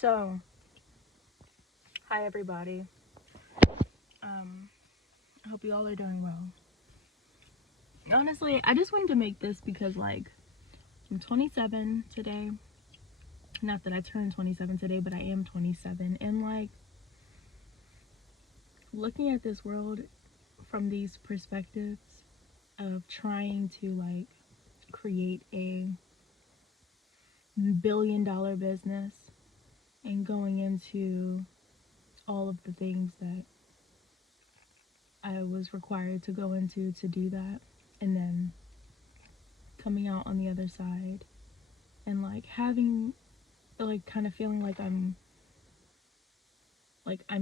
So, hi everybody. I hope you all are doing well. Honestly, I just wanted to make this because, like, I'm 27 today. Not that I turned 27 today, but I am 27. And, like, looking at this world from these perspectives of trying to, like, create a billion-dollar business and going into all of the things that I was required to go into to do that, and then coming out on the other side and like having like kind of feeling like I'm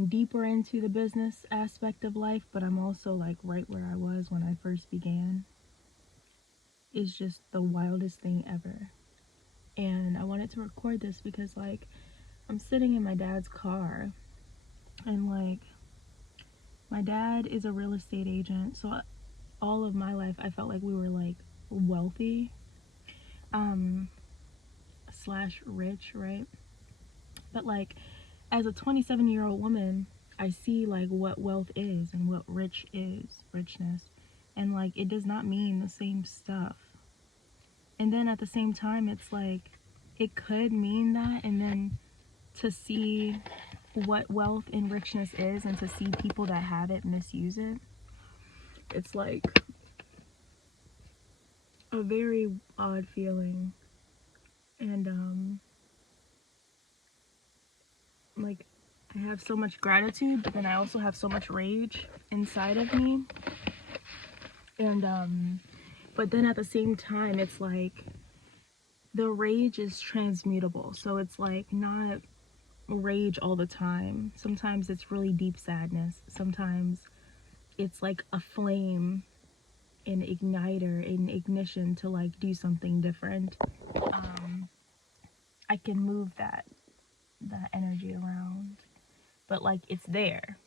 deeper into the business aspect of life, but I'm also like right where I was when I first began, is just the wildest thing ever. And I wanted to record this because, like, I'm sitting in my dad's car, and like, my dad is a real estate agent, so all of my life I felt like we were like wealthy slash rich, right? But like, as a 27-year-old woman, I see like what wealth is and what richness, and like it does not mean the same stuff. And then at the same time, it's like it could mean that, and then to see what wealth and richness is and to see people that have it misuse it, it's like a very odd feeling. And like, I have so much gratitude, but then I also have so much rage inside of me. And but then at the same time, it's like the rage is transmutable. So it's like not rage all the time. Sometimes it's really deep sadness. Sometimes it's like a flame, an igniter, an ignition to like do something different. I can move that energy around, but like it's there,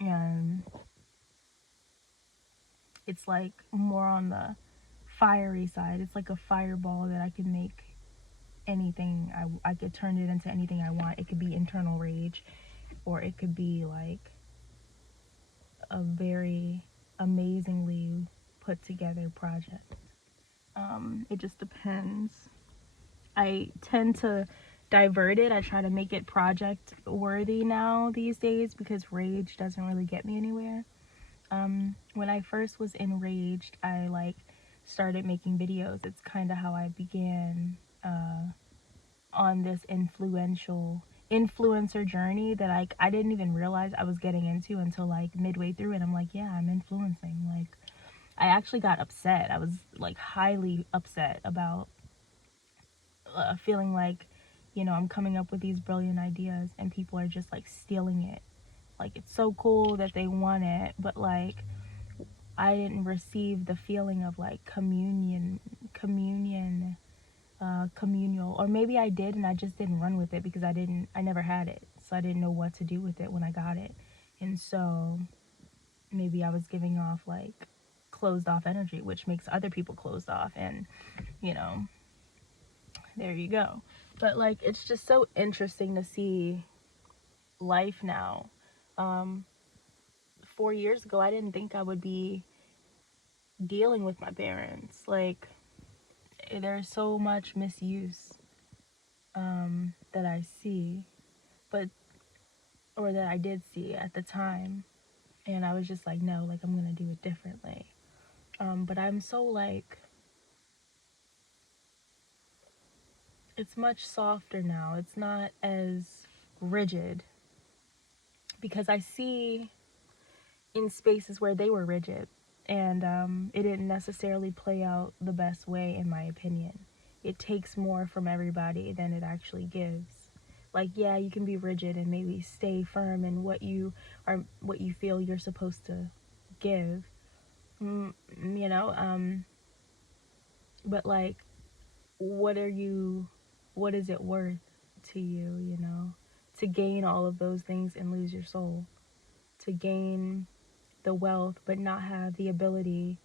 and it's like more on the fiery side. It's like a fireball that I can make anything. I could turn it into anything I want. It could be internal rage, or it could be like a very amazingly put together project. It just depends. I tend to divert it. I try to make it project worthy now these days because rage doesn't really get me anywhere. When I first was enraged, I like started making videos. It's kind of how I began on this influencer journey that I didn't even realize I was getting into until like midway through, and I'm like, yeah, I'm influencing. Like, I actually got upset. I was like highly upset about feeling like, I'm coming up with these brilliant ideas and people are just like stealing it. Like, it's so cool that they want it, but like I didn't receive the feeling of like communal, or maybe I did and I just didn't run with it because I never had it, so I didn't know what to do with it when I got it. And so maybe I was giving off like closed off energy, which makes other people closed off, and you know there you go. But like, it's just so interesting to see life now. 4 years ago, I didn't think I would be dealing with my parents. Like, there's so much misuse that I see, but or that I did see at the time, and I was just like, no, like I'm gonna do it differently. But I'm so like, it's much softer now. It's not as rigid because I see in spaces where they were rigid, and it didn't necessarily play out the best way, in my opinion. It takes more from everybody than it actually gives. Like, yeah, you can be rigid and maybe stay firm in what you feel you're supposed to give, you know but like, what is it worth to you, to gain all of those things and lose your soul, to gain the wealth but not have the ability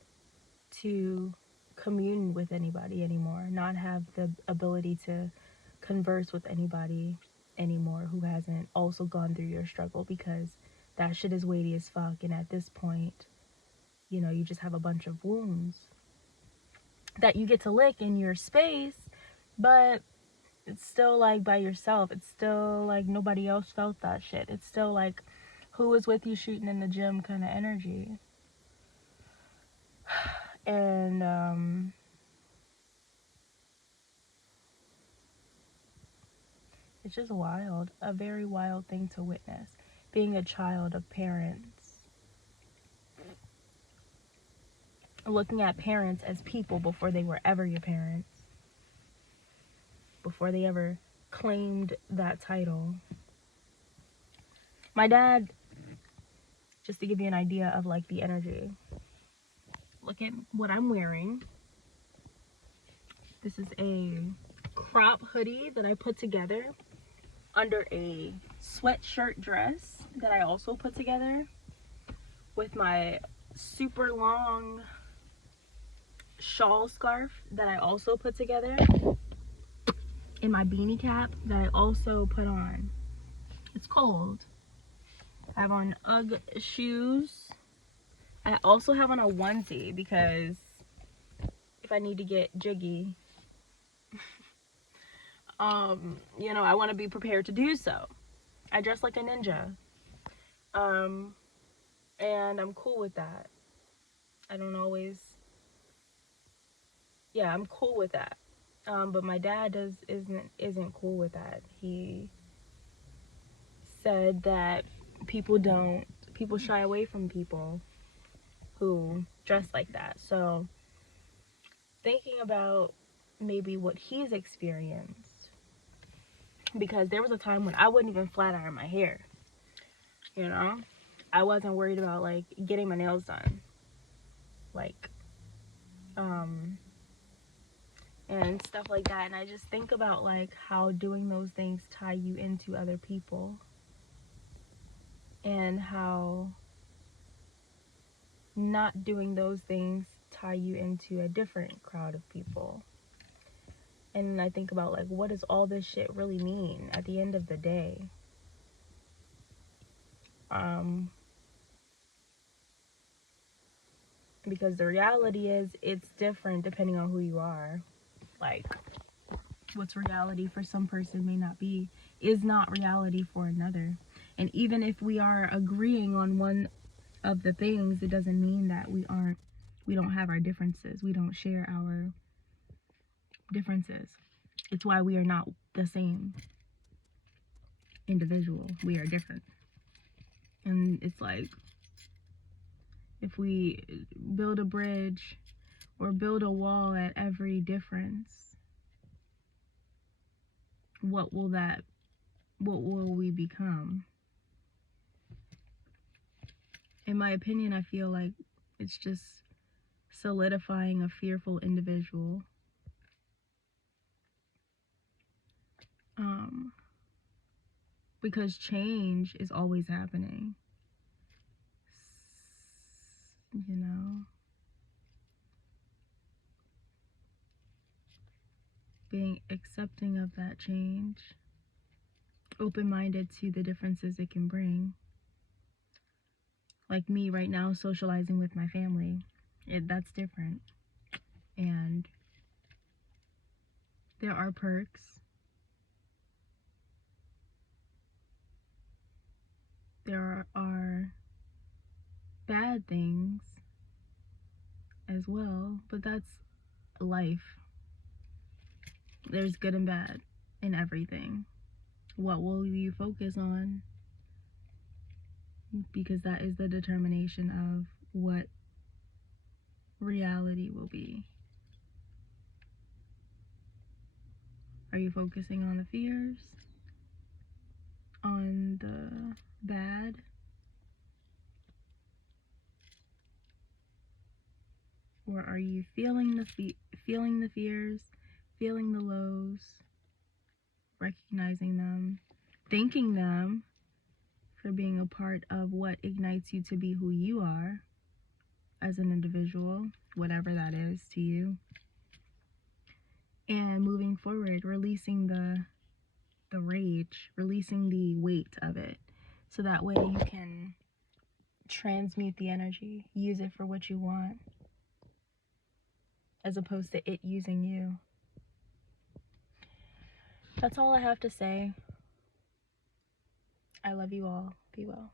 to commune with anybody anymore, not have the ability to converse with anybody, anymore who hasn't also gone through your struggle, because that shit is weighty as fuck. And at this point, you know, you just have a bunch of wounds that you get to lick in your space, but it's still like by yourself. It's still like nobody else felt that shit. It's still like who was with you shooting in the gym kind of energy. And it's just wild, a very wild thing to witness, being a child of parents, looking at parents as people before they were ever your parents, before they ever claimed that title. My dad, just to give you an idea of like the energy, look at what I'm wearing. This is a crop hoodie that I put together under a sweatshirt dress that I also put together with my super long shawl scarf that I also put together, and my beanie cap that I also put on. It's cold. I have on UGG shoes. I also have on a onesie because if I need to get jiggy, you know, I want to be prepared to do so. I dress like a ninja. And I'm cool with that. I don't always, yeah, I'm cool with that. But my dad isn't cool with that. He said that people shy away from people who dress like that. So thinking about maybe what he's experienced, because there was a time when I wouldn't even flat iron my hair, you know. I wasn't worried about like getting my nails done, like and stuff like that. And I just think about like how doing those things tie you into other people, and how not doing those things tie you into a different crowd of people. And I think about like, what does all this shit really mean at the end of the day? Because the reality is it's different depending on who you are. Like, what's reality for some person is not reality for another. And even if we are agreeing on one of the things, it doesn't mean that we don't have our differences. We don't share our differences. It's why we are not the same individual. We are different. And it's like, if we build a bridge or build a wall at every difference, what will we become? In my opinion, I feel like it's just solidifying a fearful individual. Because change is always happening, you know. Being accepting of that change, open-minded to the differences it can bring. Like me right now, socializing with my family, that's different. And there are perks. There are bad things as well, but that's life. There's good and bad in everything. What will you focus on? Because that is the determination of what reality will be. Are you focusing on the fears? On the bad? Or are you feeling the fears, feeling the lows, recognizing them, thanking them for being a part of what ignites you to be who you are as an individual, whatever that is to you, and moving forward, releasing the the rage, releasing the weight of it. So that way you can transmute the energy, use it for what you want, as opposed to it using you. That's all I have to say. I love you all. Be well.